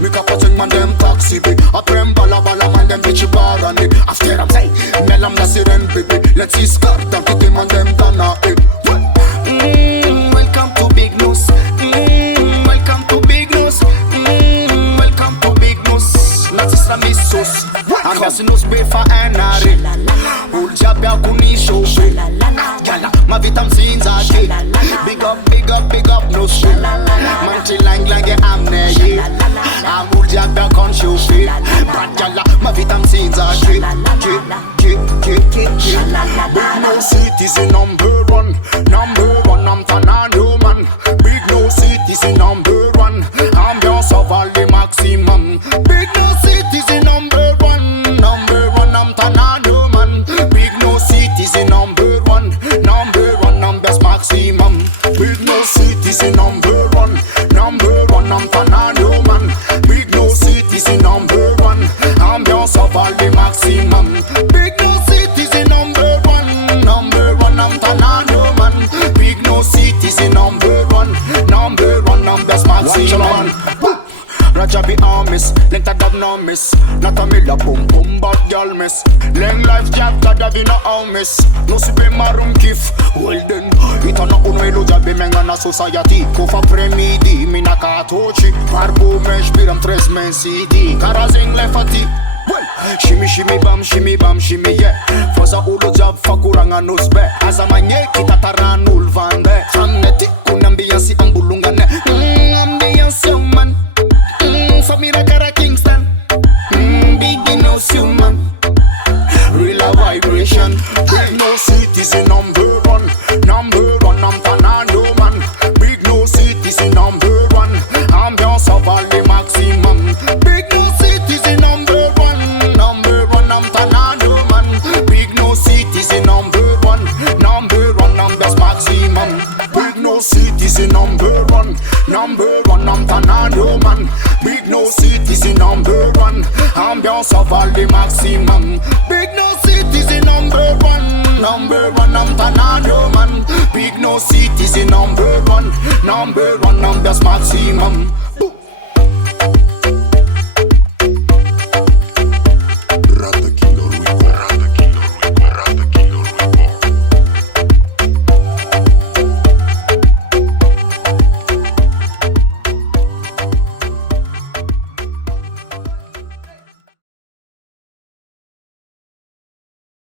Me capoting man dem taxi big. A prem bala man dem bitchy bar and it. After I'm say, melam la siren baby. Let's see skirt and kitty man dem dana it. Welcome to Big Nose. Welcome to Big Nose. Welcome to Big Nose. Not just a missus. I'm just nose be for anari. Ul jabia kuni show. Kala, ma vitam sinza ki. Big up no shit. Manti lang e amne ye. Amul jabia kon show fit. Kala, ma vitam sinza ki. Big Nose citizen number one. I'm Tanano man. Big Nose citizen number one. Ambiance of all the maximum. Big Nose citizen number one. I'm Tanano man. Big Nose citizen number one. I'm best maximum. Big Nose citizen number one. I'm Tanano man. Big Nose citizen number one. Ambiance of all the maximum. Big Nose citizen number one. I'm Tanano man. Big Nose citizen number one. I'm best maximum. Raja be honest, length a dab no miss. Not a milla boom boom bad girl miss. Leng life jab that have no all miss. No si be marum kif. Well then, ita na uno ilo jabi menga na society. Kufa premidi, mina katochi. Parbo mesh biram tres men CD. Karazing lefati. Well, shimmy bam, shimmy yeah. Fosa ulo jab fakuranga nusbe. Azamanye kita taranul vande. Famneti kunambiyansi ambulungane. Ambiyansi man. Samira Kara Kingston. Big Nose human. Real vibration. Big Nose citizen number one. I'm Tanano man. Big Nose citizen number one. Ambiance of all the maximum. Big Nose citizen number one. I'm Tanano man. Big Nose citizen number one. I'm best maximum. Big Nose citizen number one. I'm Tanano man. Big Nose citizen number one. Ambiance of all the maximum. Big Nose citizen number one. I'm Tanano man. Big Nose citizen number one. I'm best maximum.